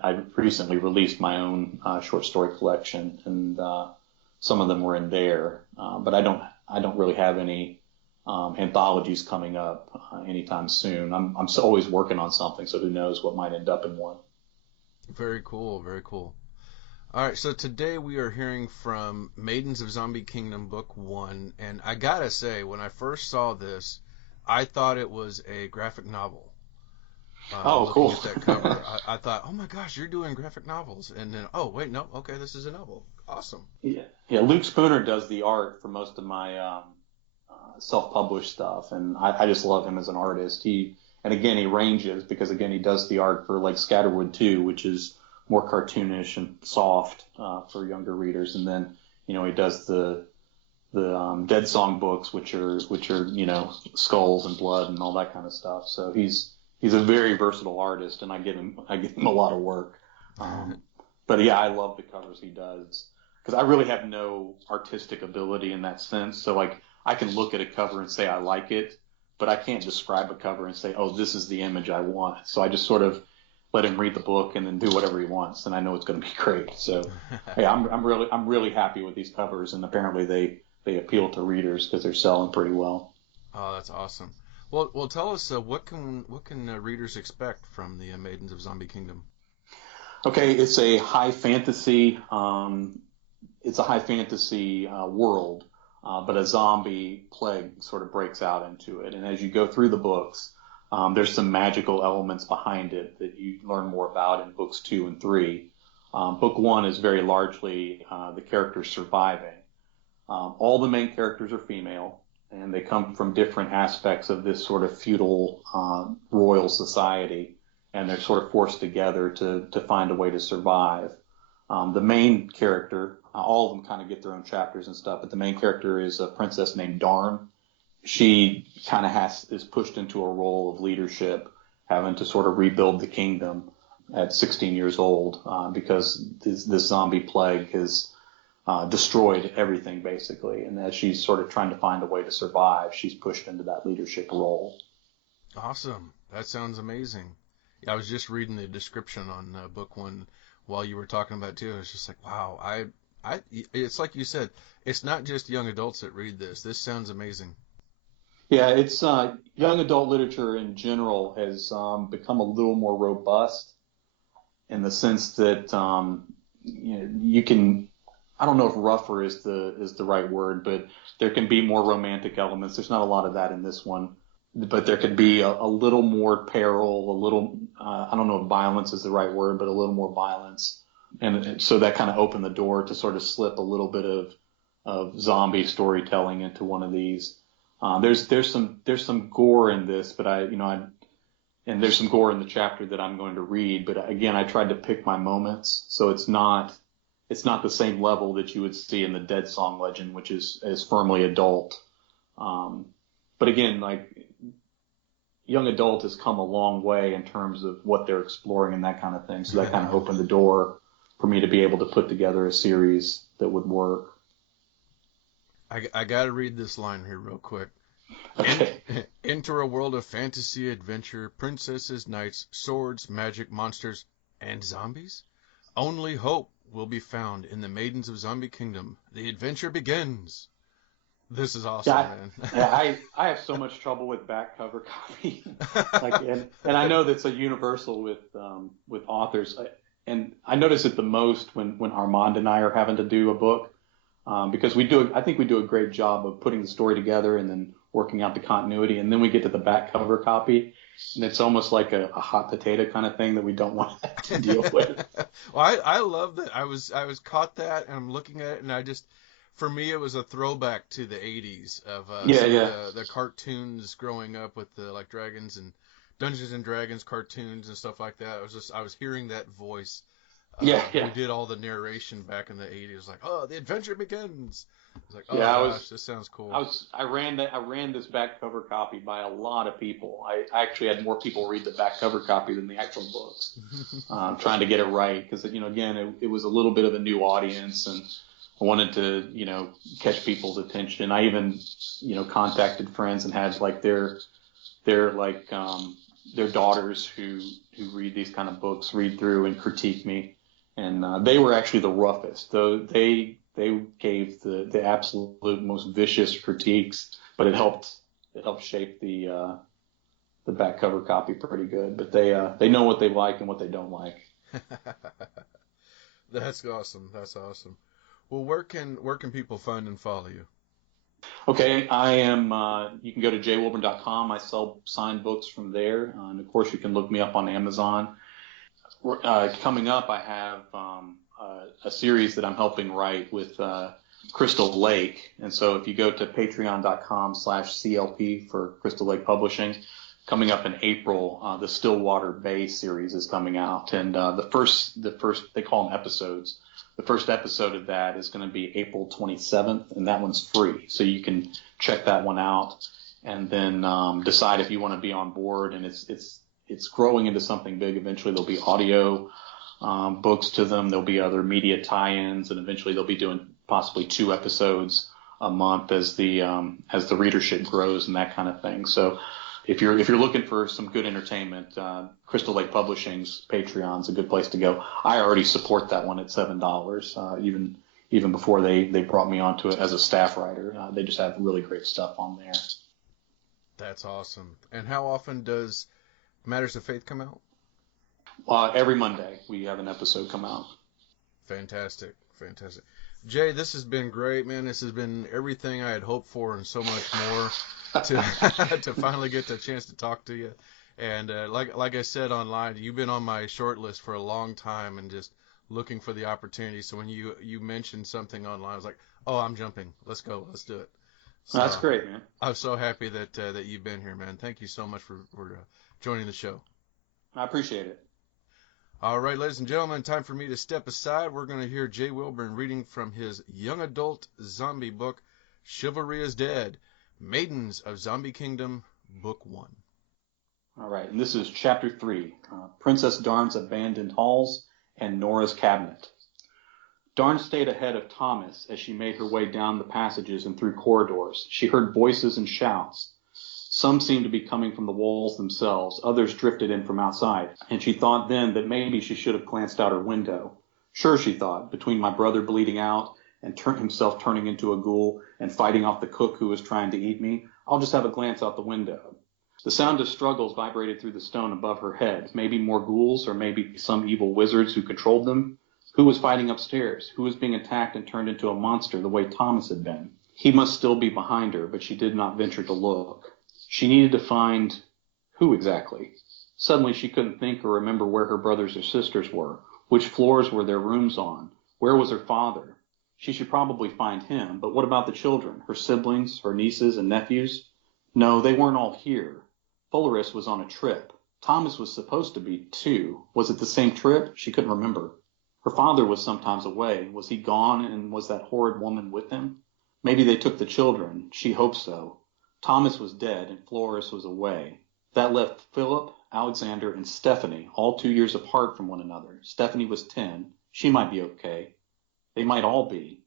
I recently released my own short story collection, and some of them were in there. But I don't really have any anthologies coming up anytime soon. I'm always working on something, so who knows what might end up in one. Very cool, very cool. All right, so today we are hearing from Maidens of Zombie Kingdom, Book 1, and I gotta say, when I first saw this, I thought it was a graphic novel. Cool. Looking at that cover, I thought, oh my gosh, you're doing graphic novels, and then, oh wait, no, okay, this is a novel. Awesome. Yeah. Luke Spooner does the art for most of my self-published stuff, and I just love him as an artist. He ranges, because again, he does the art for like Scatterwood too, which is more cartoonish and soft for younger readers, and then he does the Dead Song books, which are skulls and blood and all that kind of stuff. So he's a very versatile artist, and I give him a lot of work. But yeah, I love the covers he does, because I really have no artistic ability in that sense. So like, I can look at a cover and say I like it, but I can't describe a cover and say, oh, this is the image I want. So I just sort of let him read the book and then do whatever he wants, and I know it's going to be great. So, hey, I'm really happy with these covers, and apparently they appeal to readers because they're selling pretty well. Oh, that's awesome. Well, tell us what can readers expect from the Maidens of Zombie Kingdom? Okay, it's a high fantasy. It's a high fantasy world, but a zombie plague sort of breaks out into it, and as you go through the books, there's some magical elements behind it that you learn more about in books 2 and 3. Book 1 is very largely the characters surviving. All the main characters are female, and they come from different aspects of this sort of feudal royal society, and they're sort of forced together to find a way to survive. The main character, all of them kind of get their own chapters and stuff, but the main character is a princess named Darn. She kind of is pushed into a role of leadership, having to sort of rebuild the kingdom at 16 years old, because this zombie plague has destroyed everything basically. And as she's sort of trying to find a way to survive, she's pushed into that leadership role. Awesome. That sounds amazing. Yeah, I was just reading the description on book one while you were talking about it too. I was just like, wow, it's like you said, it's not just young adults that read this. This sounds amazing. Yeah, it's young adult literature in general has become a little more robust in the sense that you can, I don't know if rougher is the right word, but there can be more romantic elements. There's not a lot of that in this one, but there could be a little more peril, a little I don't know if violence is the right word, but a little more violence, and so that kind of opened the door to sort of slip a little bit of zombie storytelling into one of these. There's some gore in this, but and there's some gore in the chapter that I'm going to read. But again, I tried to pick my moments, so it's not the same level that you would see in the Dead Song Legend, which is firmly adult. But again, like young adult has come a long way in terms of what they're exploring and that kind of thing. So that kind of opened the door for me to be able to put together a series that would work. I got to read this line here real quick. Okay. Enter a world of fantasy, adventure, princesses, knights, swords, magic, monsters, and zombies? Only hope will be found in the Maidens of Zombie Kingdom. The adventure begins. This is awesome, man. I have so much trouble with back cover copy. And I know that's a universal with authors. And I notice it the most when Armand and I are having to do a book. Because I think we do a great job of putting the story together and then working out the continuity, and then we get to the back cover copy, and it's almost like a hot potato kind of thing that we don't want to have to deal with. Well, I love that. I was caught that, and I'm looking at it, and for me, it was a throwback to the 80s of the cartoons growing up with the like dragons and Dungeons and Dragons cartoons and stuff like that. I was hearing that voice. Who did all the narration back in the 80s? Like, oh, the adventure begins. I was like, oh gosh, this sounds cool. I ran this back cover copy by a lot of people. I actually had more people read the back cover copy than the actual books, trying to get it right because again it was a little bit of a new audience, and I wanted to catch people's attention. I even contacted friends and had like their daughters who read these kind of books read through and critique me. And they were actually the roughest. Though they gave the absolute most vicious critiques, but it helped shape the back cover copy pretty good. But they know what they like and what they don't like. That's awesome. That's awesome. Well, where can people find and follow you? Okay, I am. You can go to jwilburn.com. I sell signed books from there, and of course you can look me up on Amazon. Coming up, I have a series that I'm helping write with Crystal Lake. And so if you go to patreon.com/CLP for Crystal Lake Publishing, coming up in April, the Stillwater Bay series is coming out. And the first, they call them episodes. The first episode of that is going to be April 27th, and that one's free. So you can check that one out and then decide if you want to be on board. And it's growing into something big. Eventually there'll be audio books to them. There'll be other media tie-ins, and eventually they'll be doing possibly 2 episodes a month as the readership grows and that kind of thing. So if you're looking for some good entertainment, Crystal Lake Publishing's Patreon's a good place to go. I already support that one at $7, even before they brought me onto it as a staff writer. They just have really great stuff on there. That's awesome. And how often does Matters of Faith come out? Every Monday we have an episode come out. Fantastic. Jay, this has been great, man. This has been everything I had hoped for and so much more to finally get the chance to talk to you. And like I said online, you've been on my short list for a long time and just looking for the opportunity. So when you mentioned something online, I was like, oh, I'm jumping. Let's go. Let's do it. So That's great, man. I'm so happy that that you've been here, man. Thank you so much for joining the show. I appreciate it. All right, ladies and gentlemen, time for me to step aside. We're going to hear Jay Wilburn reading from his young adult zombie book, Chivalry is Dead, Maidens of Zombie Kingdom, Book 1. All right, and this is Chapter 3, Princess Darn's Abandoned Halls and Nora's Cabinet. Darn stayed ahead of Thomas as she made her way down the passages and through corridors. She heard voices and shouts. Some seemed to be coming from the walls themselves, others drifted in from outside, and she thought then that maybe she should have glanced out her window. Sure, she thought, between my brother bleeding out and himself turning into a ghoul and fighting off the cook who was trying to eat me, I'll just have a glance out the window. The sound of struggles vibrated through the stone above her head. Maybe more ghouls, or maybe some evil wizards who controlled them. Who was fighting upstairs? Who was being attacked and turned into a monster the way Thomas had been? He must still be behind her, but she did not venture to look. She needed to find who exactly. Suddenly she couldn't think or remember where her brothers or sisters were. Which floors were their rooms on? Where was her father? She should probably find him, but what about the children, her siblings, her nieces and nephews? No, they weren't all here. Fullerus was on a trip. Thomas was supposed to be too. Was it the same trip? She couldn't remember. Her father was sometimes away. Was he gone, and was that horrid woman with him? Maybe they took the children. She hoped so. Thomas was dead, and Fullerus was away. That left Philip, Alexander, and Stephanie, all 2 years apart from one another. Stephanie was 10. She might be okay. They might all be.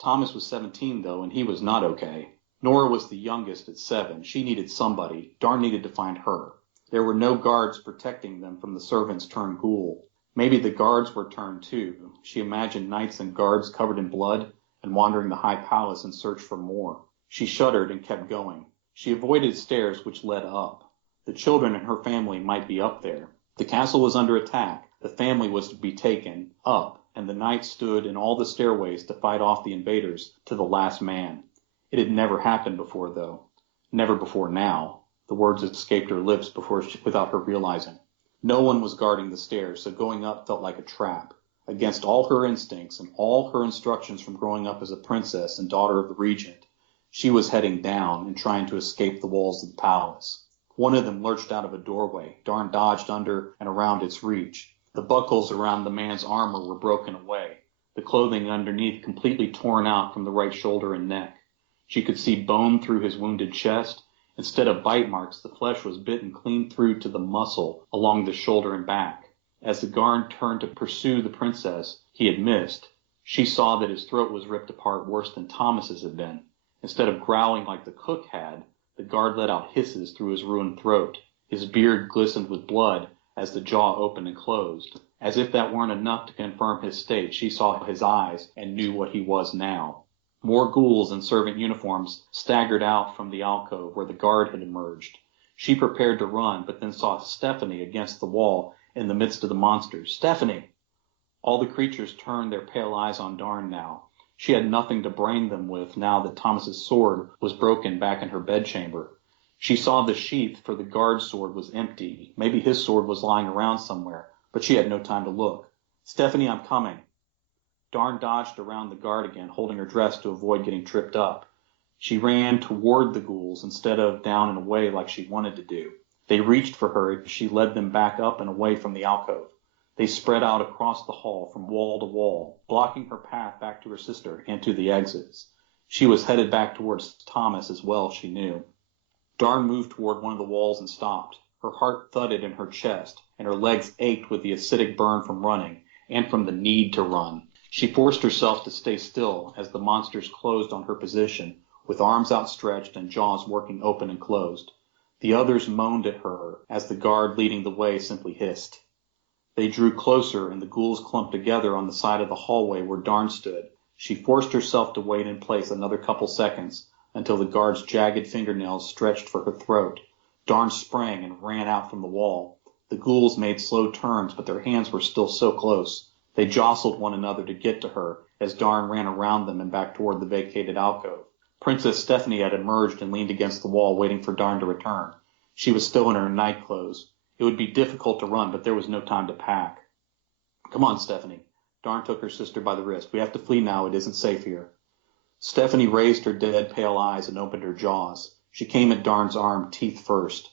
Thomas was 17, though, and he was not okay. Nora was the youngest at 7. She needed somebody. Darn needed to find her. There were no guards protecting them from the servants turned ghoul. Maybe the guards were turned too. She imagined knights and guards covered in blood and wandering the high palace in search for more. She shuddered and kept going. She avoided stairs which led up. The children and her family might be up there. The castle was under attack. The family was to be taken up, and the knights stood in all the stairways to fight off the invaders to the last man. It had never happened before, though. Never before now. The words escaped her lips without her realizing. No one was guarding the stairs, so going up felt like a trap. Against all her instincts and all her instructions from growing up as a princess and daughter of the regent, she was heading down and trying to escape the walls of the palace. One of them lurched out of a doorway. Darn dodged under and around its reach. The buckles around the man's armor were broken away, the clothing underneath completely torn out from the right shoulder and neck. She could see bone through his wounded chest. Instead of bite marks, the flesh was bitten clean through to the muscle along the shoulder and back. As the guard turned to pursue the princess he had missed, she saw that his throat was ripped apart worse than Thomas's had been. Instead of growling like the cook had, the guard let out hisses through his ruined throat. His beard glistened with blood as the jaw opened and closed. As if that weren't enough to confirm his state, she saw his eyes and knew what he was now. More ghouls in servant uniforms staggered out from the alcove where the guard had emerged. She prepared to run, but then saw Stephanie against the wall in the midst of the monsters. Stephanie! All the creatures turned their pale eyes on Darn now. She had nothing to brain them with now that Thomas's sword was broken back in her bedchamber. She saw the sheath for the guard's sword was empty. Maybe his sword was lying around somewhere, but she had no time to look. Stephanie, I'm coming. Darn dodged around the guard again, holding her dress to avoid getting tripped up. She ran toward the ghouls instead of down and away like she wanted to do. They reached for her as she led them back up and away from the alcove. They spread out across the hall from wall to wall, blocking her path back to her sister and to the exits. She was headed back towards Thomas as well, she knew. Darn moved toward one of the walls and stopped. Her heart thudded in her chest, and her legs ached with the acidic burn from running and from the need to run. She forced herself to stay still as the monsters closed on her position, with arms outstretched and jaws working open and closed. The others moaned at her as the guard leading the way simply hissed. They drew closer, and the ghouls clumped together on the side of the hallway where Darn stood. She forced herself to wait in place another couple seconds until the guard's jagged fingernails stretched for her throat. Darn sprang and ran out from the wall. The ghouls made slow turns, but their hands were still so close. They jostled one another to get to her as Darn ran around them and back toward the vacated alcove. Princess Stephanie had emerged and leaned against the wall, waiting for Darn to return. She was still in her night clothes. It would be difficult to run, but there was no time to pack. Come on, Stephanie. Darn took her sister by the wrist. We have to flee now. It isn't safe here. Stephanie raised her dead, pale eyes and opened her jaws. She came at Darn's arm, teeth first.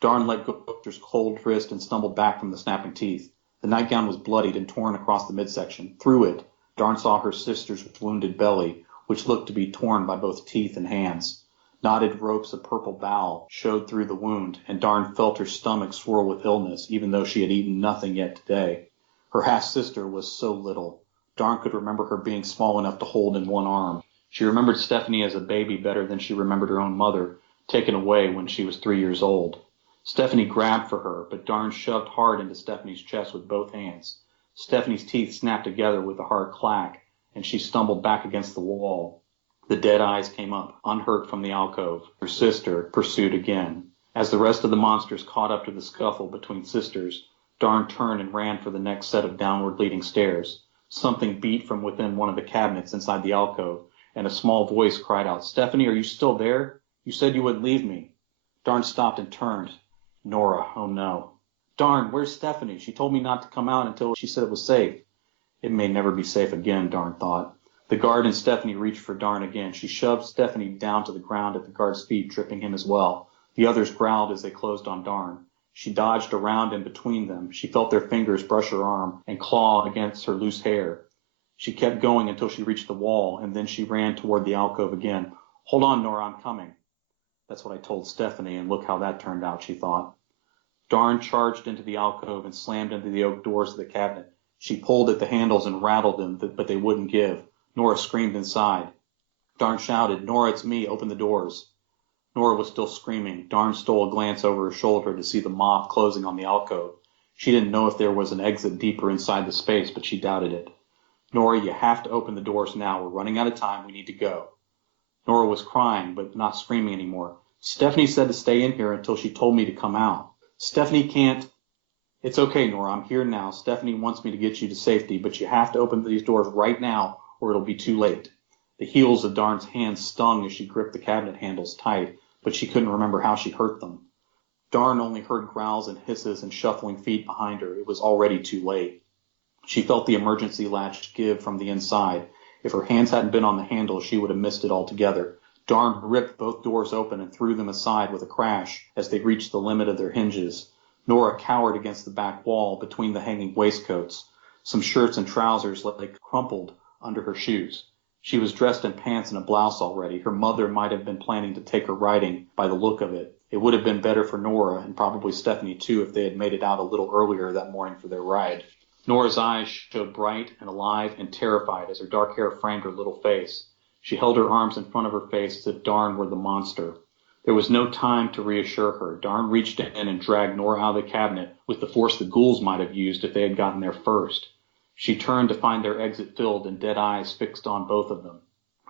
Darn let go of her cold wrist and stumbled back from the snapping teeth. The nightgown was bloodied and torn across the midsection. Through it, Darn saw her sister's wounded belly, which looked to be torn by both teeth and hands. Knotted ropes of purple bowel showed through the wound, and Darn felt her stomach swirl with illness, even though she had eaten nothing yet today. Her half-sister was so little. Darn could remember her being small enough to hold in one arm. She remembered Stephanie as a baby better than she remembered her own mother, taken away when she was 3 years old. Stephanie grabbed for her, but Darn shoved hard into Stephanie's chest with both hands. Stephanie's teeth snapped together with a hard clack, and she stumbled back against the wall. The dead eyes came up, unhurt from the alcove. Her sister pursued again. As the rest of the monsters caught up to the scuffle between sisters, Darn turned and ran for the next set of downward-leading stairs. Something beat from within one of the cabinets inside the alcove, and a small voice cried out, "Stephanie, are you still there? You said you wouldn't leave me." Darn stopped and turned. Nora, oh no. Darn, where's Stephanie? She told me not to come out until she said it was safe. It may never be safe again, Darn thought. The guard and Stephanie reached for Darn again. She shoved Stephanie down to the ground at the guard's feet, tripping him as well. The others growled as they closed on Darn. She dodged around and between them. She felt their fingers brush her arm and claw against her loose hair. She kept going until she reached the wall, and then she ran toward the alcove again. "Hold on, Nora, I'm coming." That's what I told Stephanie, and look how that turned out, she thought. Darn charged into the alcove and slammed into the oak doors of the cabinet. She pulled at the handles and rattled them, but they wouldn't give. Nora screamed inside. Darn shouted, "Nora, it's me. Open the doors." Nora was still screaming. Darn stole a glance over her shoulder to see the moth closing on the alcove. She didn't know if there was an exit deeper inside the space, but she doubted it. "Nora, you have to open the doors now. We're running out of time. We need to go." Nora was crying, but not screaming anymore. "Stephanie said to stay in here until she told me to come out." "Stephanie can't." "It's okay, Nora. I'm here now. Stephanie wants me to get you to safety, but you have to open these doors right now or it'll be too late." The heels of Darn's hands stung as she gripped the cabinet handles tight, but she couldn't remember how she hurt them. Darn only heard growls and hisses and shuffling feet behind her. It was already too late. She felt the emergency latch give from the inside. If her hands hadn't been on the handle, she would have missed it altogether. Darn ripped both doors open and threw them aside with a crash as they reached the limit of their hinges. Nora cowered against the back wall between the hanging waistcoats. Some shirts and trousers lay crumpled under her shoes. She was dressed in pants and a blouse already. Her mother might have been planning to take her riding by the look of it. It would have been better for Nora, and probably Stephanie too, if they had made it out a little earlier that morning for their ride. Nora's eyes showed bright and alive and terrified as her dark hair framed her little face. She held her arms in front of her face as if Darn were the monster. There was no time to reassure her. Darn reached in and dragged Nora out of the cabinet with the force the ghouls might have used if they had gotten there first. She turned to find their exit filled and dead eyes fixed on both of them.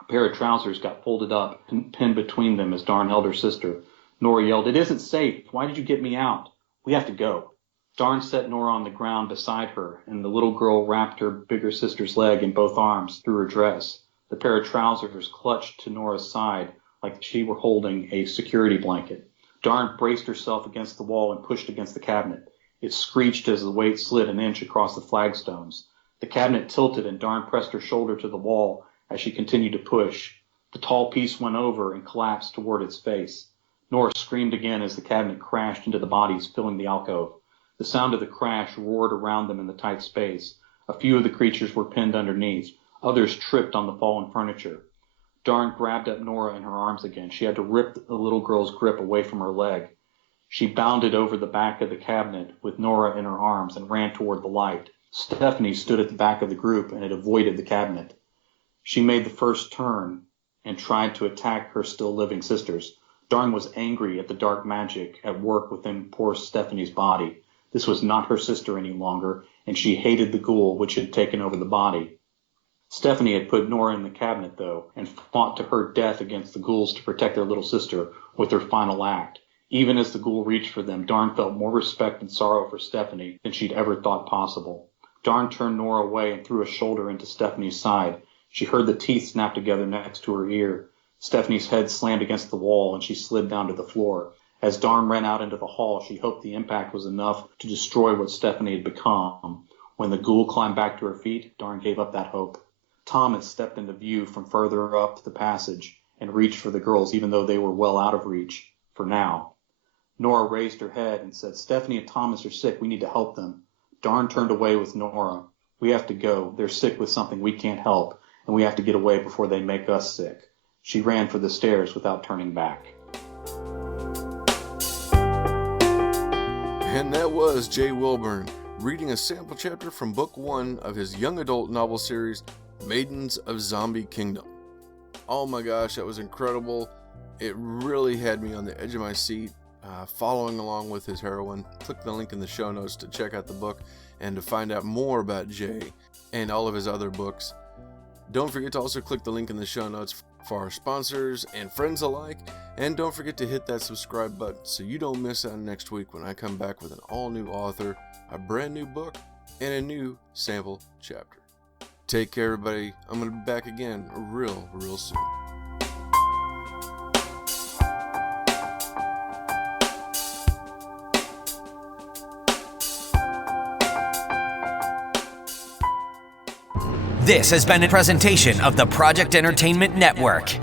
A pair of trousers got folded up and pinned between them as Darn held her sister. Nora yelled, "It isn't safe. Why did you get me out? We have to go." Darn set Nora on the ground beside her, and the little girl wrapped her bigger sister's leg in both arms through her dress. The pair of trousers clutched to Nora's side like she were holding a security blanket. Darn braced herself against the wall and pushed against the cabinet. It screeched as the weight slid an inch across the flagstones. The cabinet tilted and Darn pressed her shoulder to the wall as she continued to push. The tall piece went over and collapsed toward its face. Nora screamed again as the cabinet crashed into the bodies filling the alcove. The sound of the crash roared around them in the tight space. A few of the creatures were pinned underneath. Others tripped on the fallen furniture. Darn grabbed up Nora in her arms again. She had to rip the little girl's grip away from her leg. She bounded over the back of the cabinet with Nora in her arms and ran toward the light. Stephanie stood at the back of the group and had avoided the cabinet. She made the first turn and tried to attack her still living sisters. Darn was angry at the dark magic at work within poor Stephanie's body. This was not her sister any longer, and she hated the ghoul which had taken over the body. Stephanie had put Nora in the cabinet, though, and fought to her death against the ghouls to protect their little sister with her final act. Even as the ghoul reached for them, Darn felt more respect and sorrow for Stephanie than she'd ever thought possible. Darn turned Nora away and threw a shoulder into Stephanie's side. She heard the teeth snap together next to her ear. Stephanie's head slammed against the wall, and she slid down to the floor. As Darn ran out into the hall, she hoped the impact was enough to destroy what Stephanie had become. When the ghoul climbed back to her feet, Darn gave up that hope. Thomas stepped into view from further up the passage and reached for the girls, even though they were well out of reach for now. Nora raised her head and said, "Stephanie and Thomas are sick. We need to help them." Darn turned away with Nora. "We have to go. They're sick with something we can't help, and we have to get away before they make us sick." She ran for the stairs without turning back. And that was Jay Wilburn reading a sample chapter from book 1 of his young adult novel series, Maidens of Zombie Kingdom. Oh my gosh, that was incredible. It really had me on the edge of my seat, following along with his heroine. Click the link in the show notes to check out the book and to find out more about Jay and all of his other books. Don't forget to also click the link in the show notes for our sponsors and friends alike. And don't forget to hit that subscribe button so you don't miss out next week when I come back with an all-new author, a brand new book, and a new sample chapter. Take care, everybody. I'm going to be back again real soon. This has been a presentation of the Project Entertainment Network.